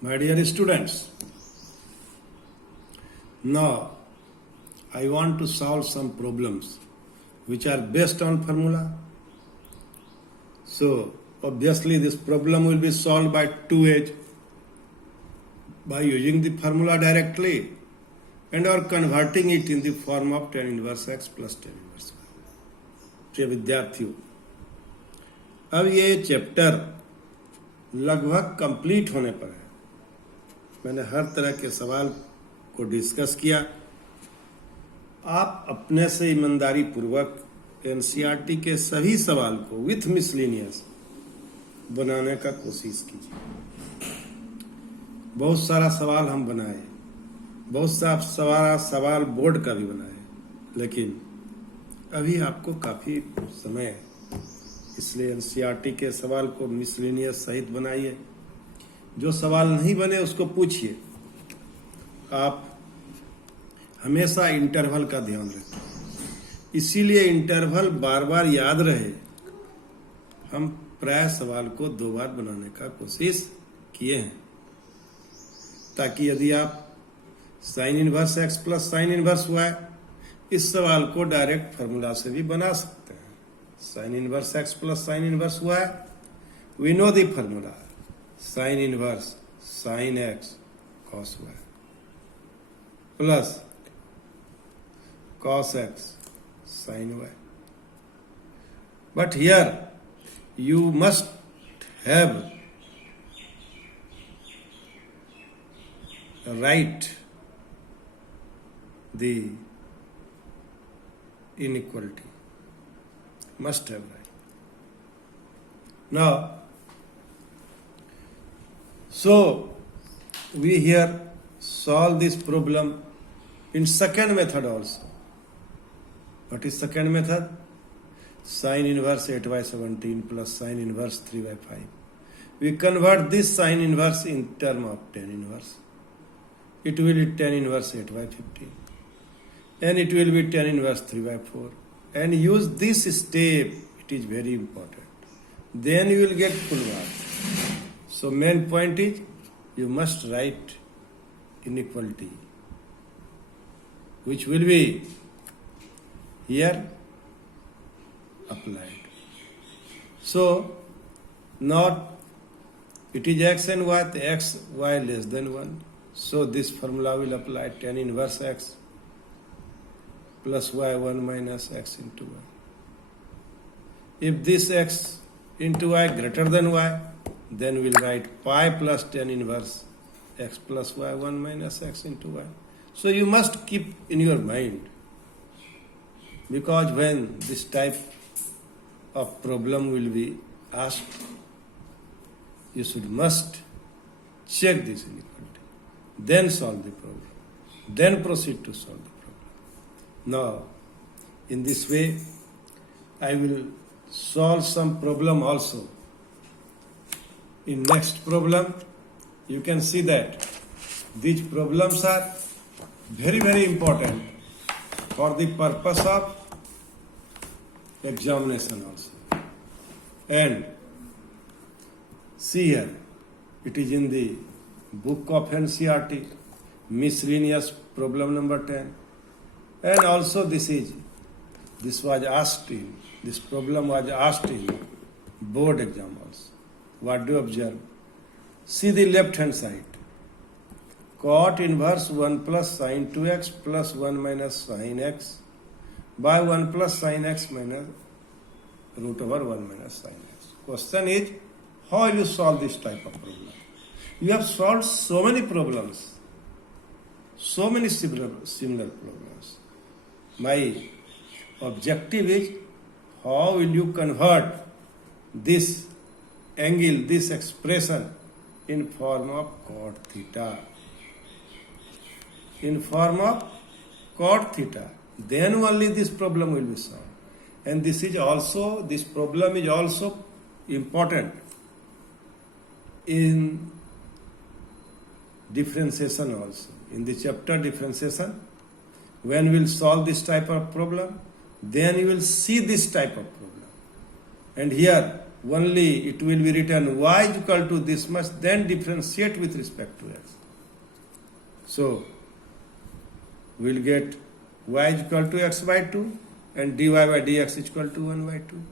My dear students, now I want to solve some problems which are based on formula. So obviously this problem will be solved by two ways, by using the formula directly and or converting it in the form of tan inverse x plus tan inverse y. प्रिय विद्यार्थियों, अब ये chapter लगभग complete होने पर है। मैंने हर तरह के सवाल को डिस्कस किया। आप अपने से ईमानदारी पूर्वक एनसीईआरटी के सभी सवाल को विथ मिसलेनियस बनाने का कोशिश कीजिए। बहुत सारा सवाल हम बनाए, बहुत सारा सवाल बोर्ड का भी बनाए, लेकिन अभी आपको काफी समय है, इसलिए एनसीईआरटी के सवाल को मिसलेनियस सहित बनाइए। जो सवाल नहीं बने उसको पूछिए। आप हमेशा इंटरवल का ध्यान रखें, इसीलिए इंटरवल बार बार याद रहे। हम प्राय सवाल को 2 बार बनाने का कोशिश किए हैं, ताकि यदि आप sine inverse x plus sine inverse y इस सवाल को डायरेक्ट फॉर्मूला से भी बना सकते हैं। Sine inverse x plus sine inverse y, we know the formula, sine inverse sine x cos y plus cos x sin y. But here you must have write the inequality. Must have right. Now, so we here solve this problem in second method also. What is second method? Sin inverse 8/17 plus sin inverse 3/5. We convert this sin inverse in term of tan inverse. It will be tan inverse 8/15. And it will be tan inverse 3/4. And use this step, it is very important. Then you will get full mark. So main point is, you must write inequality, which will be here applied. So not it is x and y, x y less than 1. So this formula will apply tan inverse x plus y 1 minus x into y. If this x into y greater than y, then we'll write pi plus tan inverse x plus y 1 minus x into y. So you must keep in your mind, because when this type of problem will be asked, you must check this inequality, then solve the problem, then proceed to solve the problem. Now, in this way, I will solve some problem also. In next problem, you can see that these problems are very, very important for the purpose of examination also. And see here, it is in the book of NCERT, miscellaneous problem number 10. And also this problem was asked in board exam also. What do you observe? See the left hand side. Cot inverse 1 plus sin 2x plus 1 minus sin x by 1 plus sin x minus root over 1 minus sin x. Question is, how will you solve this type of problem? You have solved so many problems, so many similar problems. My objective is, how will you convert this angle, this expression in form of cot theta? In form of cot theta, then only this problem will be solved. And this problem is also important in differentiation also. In the chapter differentiation, when we will solve this type of problem, then you will see this type of problem. And here only it will be written y is equal to this much, then differentiate with respect to x. So we'll get y is equal to x by 2 and dy by dx is equal to 1 by 2.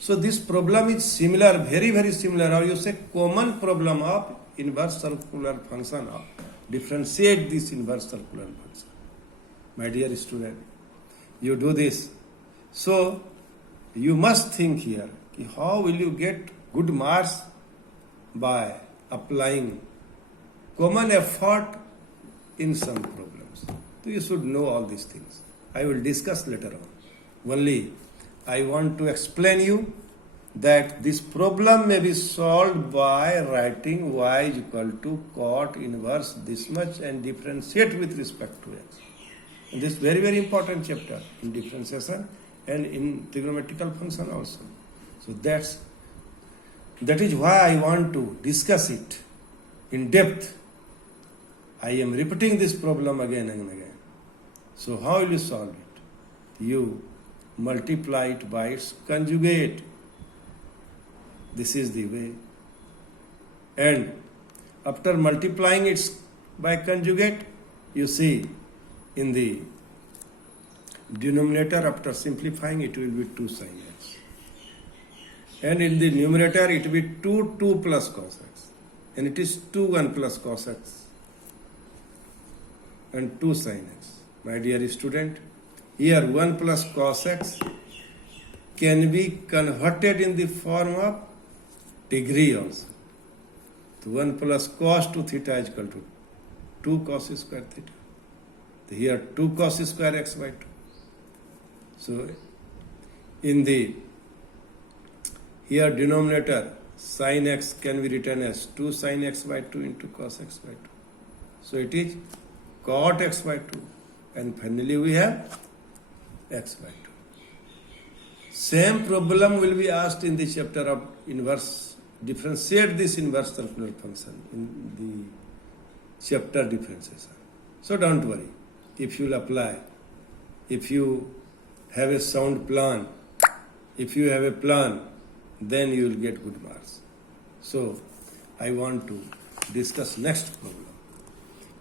So this problem is similar, very, very similar, or you say common problem of inverse circular function of differentiate this inverse circular function. My dear student, you do this. So you must think here, how will you get good marks by applying common effort in some problems. So you should know all these things. I will discuss later on. Only I want to explain you that this problem may be solved by writing y is equal to cot inverse this much and differentiate with respect to x. And this is very, very important chapter in differentiation and in trigonometrical function also. So that is why I want to discuss it in depth. I am repeating this problem again and again. So how will you solve it? You multiply it by its conjugate. This is the way. And after multiplying it by conjugate, you see in the denominator, after simplifying, it will be 2 sin x. And in the numerator, it will be 2 plus cos x. And it is 1 plus cos x and 2 sin x. My dear student, here 1 plus cos x can be converted in the form of degree also. So 1 plus cos 2 theta is equal to 2 cos square theta. So here 2 cos square x by 2. So in the here denominator sin x can be written as 2 sin x by 2 into cos x by 2. So it is cot x by 2. And finally we have x by 2. Same problem will be asked in the chapter of inverse. Differentiate this inverse circular function in the chapter differentiation. So don't worry. If you will apply, if you have a sound plan, if you have a plan, then you will get good marks. So I want to discuss next problem.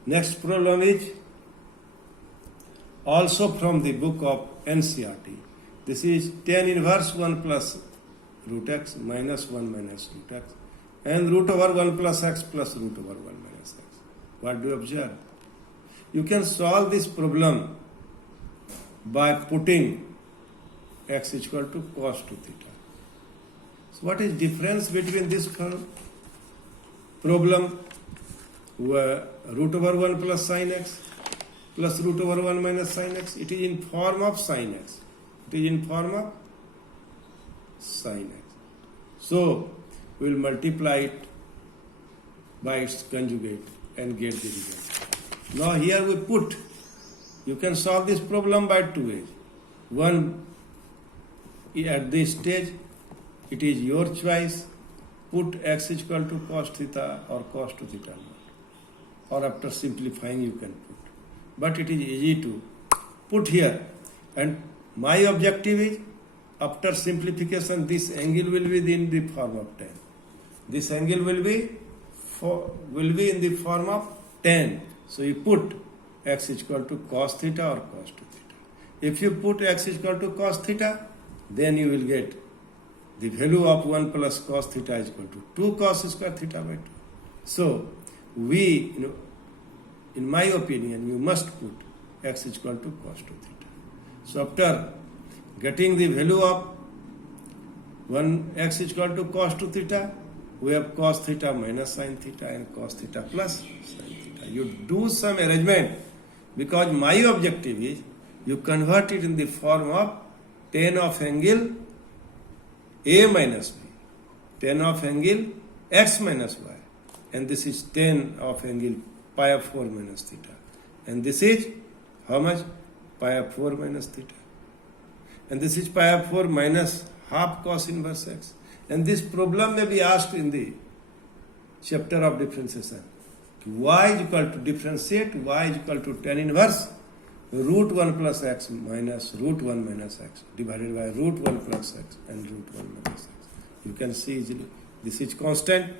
Next problem is also from the book of NCERT. This is tan inverse 1 plus root x minus 1 minus root x and root over 1 plus x plus root over 1 minus x. What do you observe? You can solve this problem by putting x is equal to cos 2 theta. So what is difference between this problem where root over 1 plus sin x plus root over 1 minus sin x? It is in form of sin x. It is in form of sin x. So we will multiply it by its conjugate and get the result. Now here we put, you can solve this problem by 2 ways. One, at this stage, it is your choice. Put x is equal to cos theta or cos 2 theta naught. Or after simplifying you can put. But it is easy to put here. And my objective is, after simplification, this angle will be in the form of tan. This angle will be in the form of tan. So you put x is equal to cos theta or cos 2 theta. If you put x is equal to cos theta, then you will get the value of 1 plus cos theta is equal to 2 cos square theta by 2. So we, in my opinion, you must put x is equal to cos 2 theta. So after getting the value of 1x is equal to cos 2 theta, we have cos theta minus sin theta and cos theta plus sin theta. You do some arrangement because my objective is you convert it in the form of tan of angle A minus B, tan of angle x minus y, and this is tan of angle pi of 4 minus theta. And this is how much? Pi of 4 minus theta. And this is pi of 4 minus half cos inverse x. And this problem may be asked in the chapter of differentiation. Y is equal to differentiate, y is equal to tan inverse root 1 plus x minus root 1 minus x divided by root 1 plus x and root 1 minus x. You can see easily. This is constant.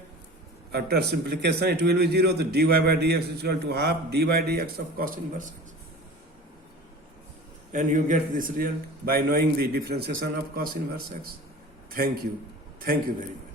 After simplification, it will be 0. So dy by dx is equal to half d by dx of cos inverse x. And you get this result by knowing the differentiation of cos inverse x. Thank you. Thank you very much.